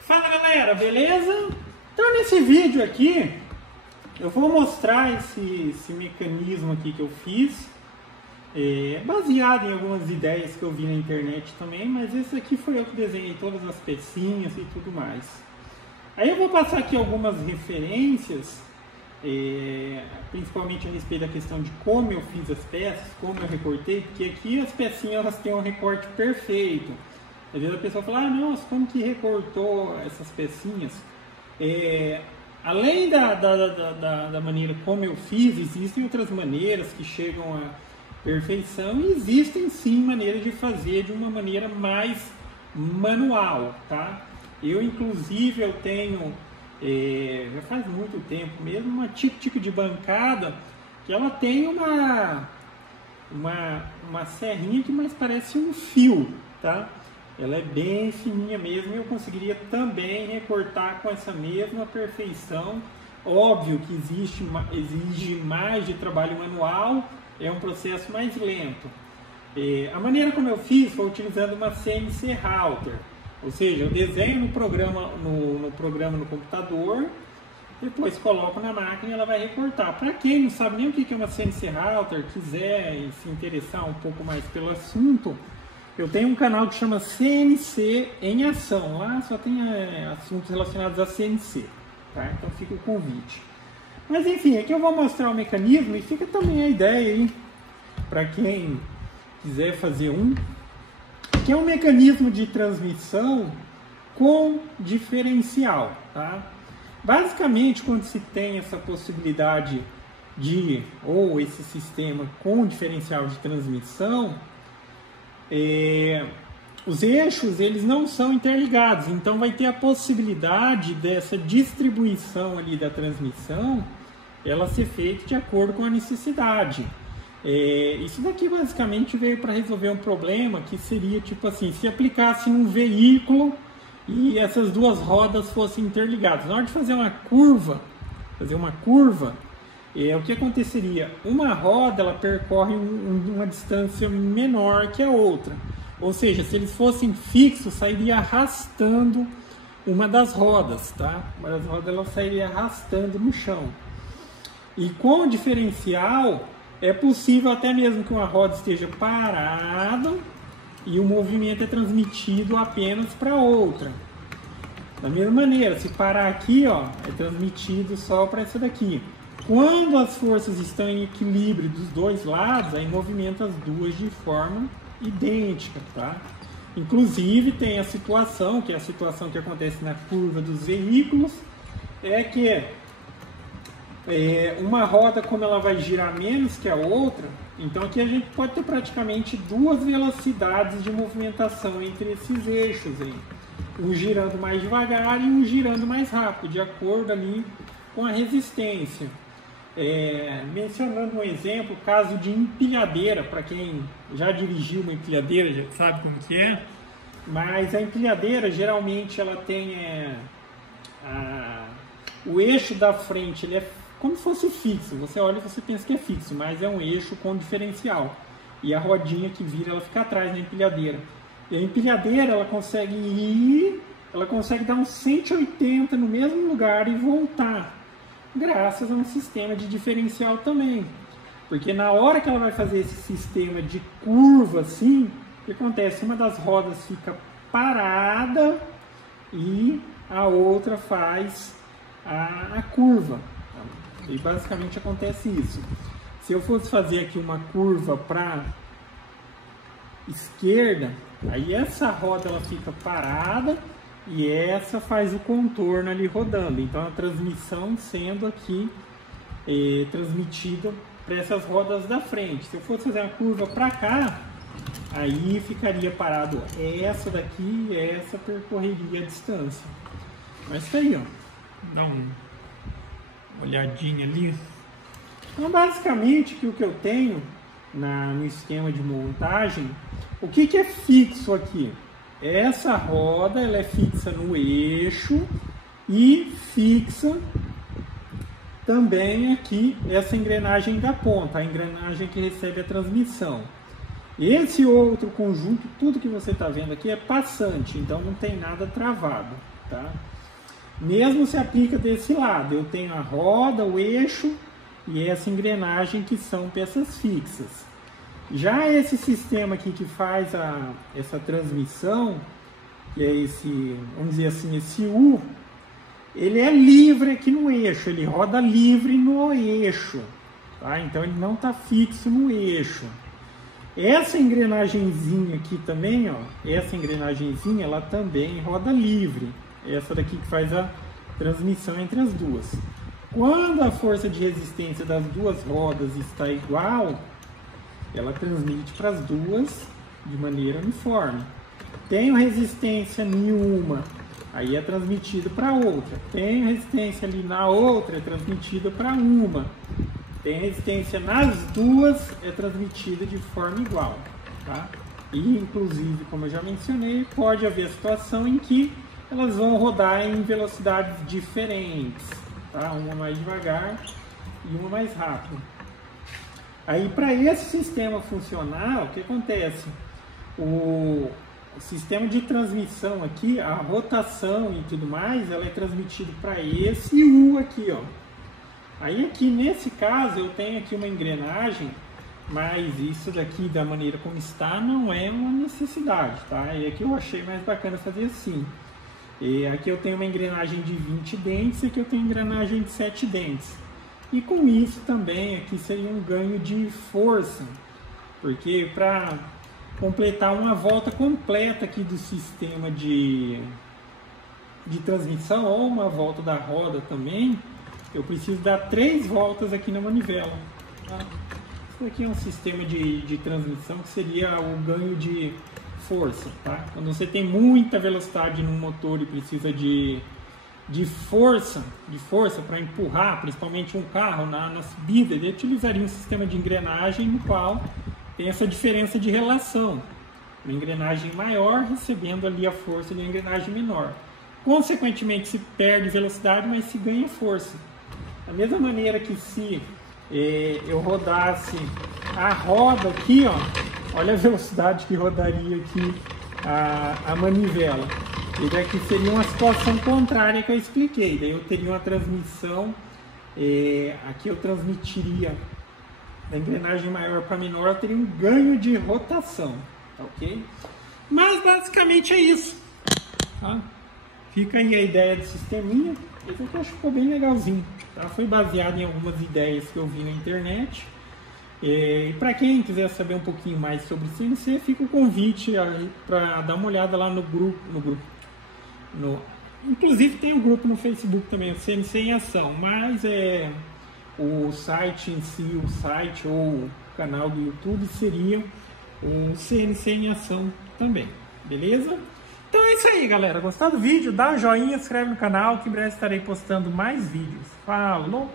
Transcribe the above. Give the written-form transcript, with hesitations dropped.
Fala galera, beleza? Então nesse vídeo aqui eu vou mostrar esse mecanismo aqui que eu fiz, baseado em algumas ideias que eu vi na internet também, mas esse aqui foi eu que desenhei todas as pecinhas e tudo mais. Aí eu vou passar aqui algumas referências, principalmente a respeito da questão de como eu fiz as peças, como eu recortei, porque aqui as pecinhas elas têm um recorte perfeito. Às vezes a pessoa fala, nossa, como que recortou essas pecinhas? Além da maneira como eu fiz, existem outras maneiras que chegam à perfeição e existem sim maneiras de fazer de uma maneira mais manual, tá? Eu inclusive eu tenho, já faz muito tempo mesmo, uma tipo de bancada que ela tem uma serrinha que mais parece um fio, tá? Ela é bem fininha mesmo e eu conseguiria também recortar com essa mesma perfeição. Óbvio que exige mais de trabalho manual, é um processo mais lento. A maneira como eu fiz foi utilizando uma CNC Router, ou seja, eu desenho no programa no computador, depois coloco na máquina e ela vai recortar. Para quem não sabe nem o que é uma CNC Router, quiser se interessar um pouco mais pelo assunto, eu tenho um canal que chama CNC em Ação. Lá só tem assuntos relacionados a CNC, tá? Então fica o convite. Mas enfim, aqui eu vou mostrar o mecanismo e fica também a ideia aí para quem quiser fazer um, que é um mecanismo de transmissão com diferencial, tá? Basicamente, quando se tem essa possibilidade ou esse sistema com diferencial de transmissão, os eixos eles não são interligados, então vai ter a possibilidade dessa distribuição ali da transmissão ela ser feita de acordo com a necessidade. Isso daqui basicamente veio para resolver um problema que seria tipo assim, se aplicasse num veículo e essas duas rodas fossem interligadas. Na hora de fazer uma curva, o que aconteceria? Uma roda ela percorre uma distância menor que a outra. Ou seja, se eles fossem fixos, sairia arrastando uma das rodas, tá? Uma das rodas ela sairia arrastando no chão. E com o diferencial, é possível até mesmo que uma roda esteja parada e o movimento é transmitido apenas para outra. Da mesma maneira, se parar aqui, ó, é transmitido só para essa daqui. Quando as forças estão em equilíbrio dos dois lados, aí movimenta as duas de forma idêntica, tá? Inclusive tem a situação, que é a situação que acontece na curva dos veículos, é que uma roda, como ela vai girar menos que a outra, então aqui a gente pode ter praticamente duas velocidades de movimentação entre esses eixos aí. Um girando mais devagar e um girando mais rápido, de acordo ali com a resistência. Mencionando um exemplo, caso de empilhadeira, para quem já dirigiu uma empilhadeira já sabe como que é, mas a empilhadeira geralmente ela tem o eixo da frente, ele é como se fosse fixo, você olha e você pensa que é fixo, mas é um eixo com diferencial, e a rodinha que vira ela fica atrás da empilhadeira, e a empilhadeira ela consegue dar uns 180 no mesmo lugar e voltar, graças a um sistema de diferencial também. Porque na hora que ela vai fazer esse sistema de curva assim, o que acontece? Uma das rodas fica parada e a outra faz a curva. E basicamente acontece isso. Se eu fosse fazer aqui uma curva para esquerda, aí essa roda ela fica parada e essa faz o contorno ali rodando. Então a transmissão sendo aqui transmitida para essas rodas da frente. Se eu fosse fazer uma curva para cá, aí ficaria parado essa daqui e essa percorreria a distância. Mas tá aí, ó. Dá uma olhadinha ali. Então basicamente o que eu tenho no esquema de montagem, o que é fixo aqui? Essa roda ela é fixa no eixo e fixa também aqui essa engrenagem da ponta, a engrenagem que recebe a transmissão. Esse outro conjunto, tudo que você está vendo aqui é passante, então não tem nada travado, tá? Mesmo se aplica desse lado, eu tenho a roda, o eixo e essa engrenagem que são peças fixas. Já esse sistema aqui que faz essa transmissão, que é esse, vamos dizer assim, esse U, ele é livre aqui no eixo, ele roda livre no eixo, tá? Então ele não está fixo no eixo. Essa engrenagenzinha aqui também, ó, essa engrenagenzinha, ela também roda livre. Essa daqui que faz a transmissão entre as duas. Quando a força de resistência das duas rodas está igual, ela transmite para as duas de maneira uniforme. Tenho resistência em uma, aí é transmitido para outra. Tenho resistência ali na outra, é transmitido para uma. Tem resistência nas duas, é transmitida de forma igual, tá? E, inclusive, como eu já mencionei, pode haver a situação em que elas vão rodar em velocidades diferentes, tá? Uma mais devagar e uma mais rápida. Aí, para esse sistema funcionar, o que acontece? O sistema de transmissão aqui, a rotação e tudo mais, ela é transmitida para esse U aqui, ó. Aí aqui nesse caso eu tenho aqui uma engrenagem, mas isso daqui da maneira como está não é uma necessidade, tá? E aqui eu achei mais bacana fazer assim. E aqui eu tenho uma engrenagem de 20 dentes e aqui eu tenho uma engrenagem de 7 dentes. E com isso também aqui seria um ganho de força, porque para completar uma volta completa aqui do sistema de transmissão ou uma volta da roda também, eu preciso dar 3 voltas aqui na manivela, tá? Isso aqui é um sistema de transmissão que seria o ganho de força, tá? Quando você tem muita velocidade no motor e precisa de força para empurrar, principalmente um carro na subida, ele utilizaria um sistema de engrenagem no qual tem essa diferença de relação. Uma engrenagem maior recebendo ali a força de uma engrenagem menor. Consequentemente, se perde velocidade, mas se ganha força. Da mesma maneira que se eu rodasse a roda aqui, ó, olha a velocidade que rodaria aqui a manivela. E daqui seria uma situação contrária que eu expliquei. Daí eu teria uma transmissão, aqui eu transmitiria da engrenagem maior para menor, eu teria um ganho de rotação, tá ok? Mas basicamente é isso, tá? Fica aí a ideia do sisteminha. Esse aqui eu acho que ficou bem legalzinho, tá? Foi baseado em algumas ideias que eu vi na internet. E para quem quiser saber um pouquinho mais sobre CNC, fica o convite para dar uma olhada lá no grupo. Inclusive tem um grupo no Facebook também, o CNC em Ação, mas o site em si, o site ou o canal do YouTube seria o CNC em Ação também, beleza? Então é isso aí, galera. Gostou do vídeo? Dá um joinha, se inscreve no canal que em breve estarei postando mais vídeos. Falou!